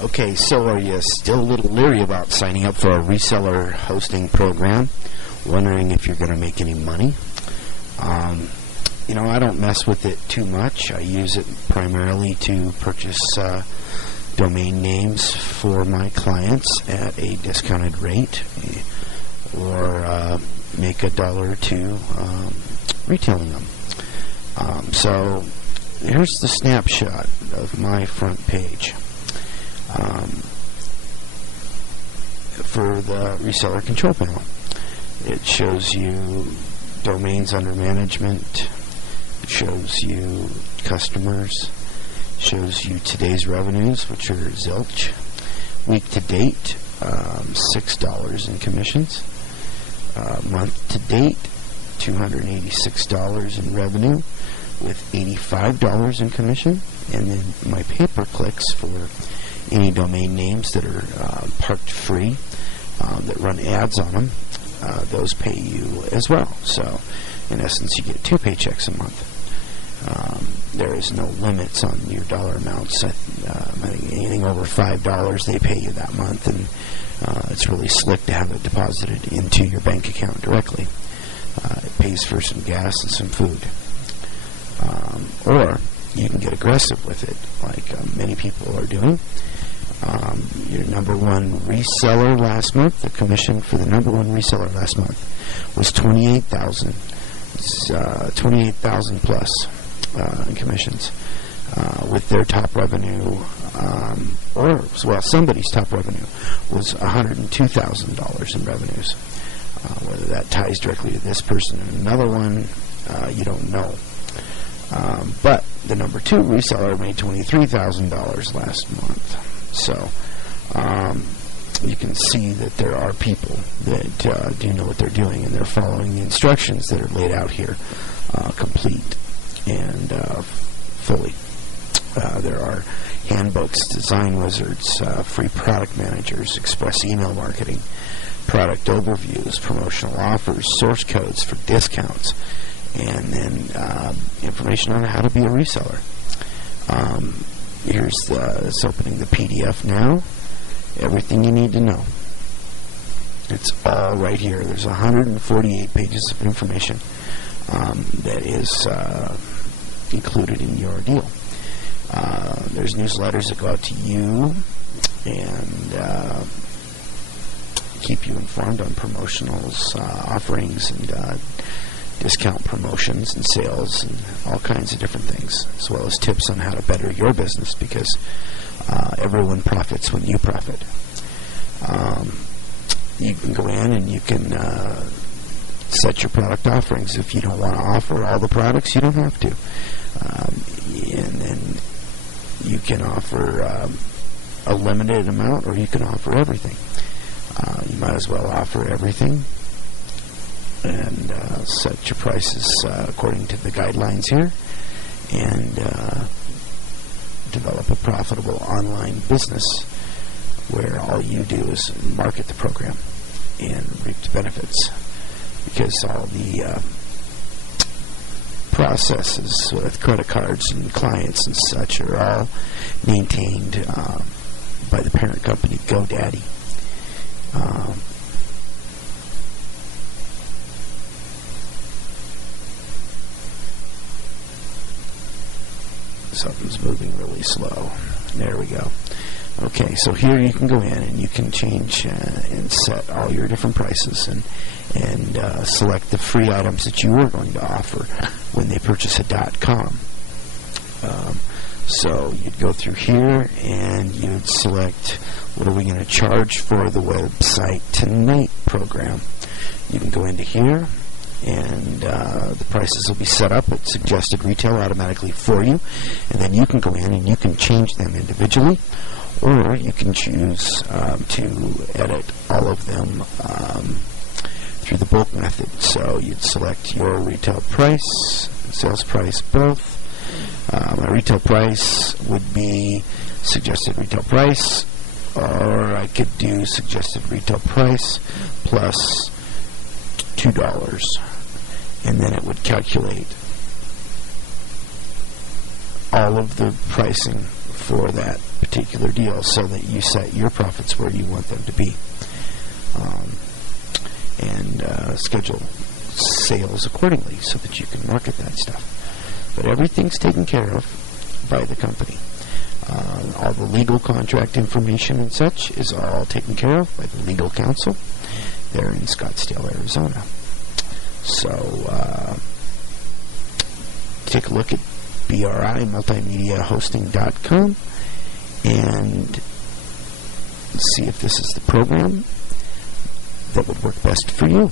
Okay, so are you still a little leery about signing up for a reseller hosting program? Wondering if you're going to make any money? I don't mess with it too much. I use it primarily to purchase domain names for my clients at a discounted rate, or make $1 or $2 retailing them. So here's the snapshot of my front page. For the reseller control panel, it shows you domains under management, it shows you customers, shows you today's revenues, which are zilch, week to date, $6 in commissions, month to date, $286 in revenue with $85 in commission, and then my pay-per-clicks for any domain names that are parked free, that run ads on them, those pay you as well. So, in essence, you get 2 paychecks a month. There is no limits on your dollar amounts. I think anything over $5, they pay you that month, and it's really slick to have it deposited into your bank account directly. It pays for some gas and some food. Or you can get aggressive with it, like many people are doing. Your number one reseller last month, the commission for the number one reseller last month was $28,000. $28,000 plus in commissions, with their top revenue, somebody's top revenue was $102,000 in revenues. Whether that ties directly to this person and another one, you don't know. But the number 2 reseller made $23,000 last month. So you can see that there are people that do know what they're doing, and they're following the instructions that are laid out here, complete and fully. There are handbooks, design wizards, free product managers, express email marketing, product overviews, promotional offers, source codes for discounts, and then information on how to be a reseller. It's opening the PDF now. Everything you need to know. It's all right here. There's 148 pages of information that is included in your deal. There's newsletters that go out to you and keep you informed on promotionals, offerings, and discount promotions and sales and all kinds of different things, as well as tips on how to better your business, because everyone profits when you profit. You can go in and you can set your product offerings. If you don't want to offer all the products, you don't have to. And then you can offer a limited amount, or you can offer everything. You might as well offer everything and set your prices according to the guidelines here, and develop a profitable online business where all you do is market the program and reap the benefits, because all the processes with credit cards and clients and such are all maintained by the parent company, GoDaddy. Something's moving really slow. There we go. Okay, so here you can go in and you can change and set all your different prices and select the free items that you are going to offer when they purchase a .com. So you'd go through here and you'd select, what are we going to charge for the Website Tonight program? You can go into here, and the prices will be set up at suggested retail automatically for you, and then you can go in and you can change them individually, or you can choose to edit all of them through the bulk method. So you'd select your retail price, sales price, both. My retail price would be suggested retail price, or I could do suggested retail price plus $2, and then it would calculate all of the pricing for that particular deal so that you set your profits where you want them to be, and schedule sales accordingly so that you can market that stuff. But everything's taken care of by the company. All the legal contract information and such is all taken care of by the legal counsel there in Scottsdale, Arizona. So take a look at brimultimediahosting.com and see if this is the program that would work best for you.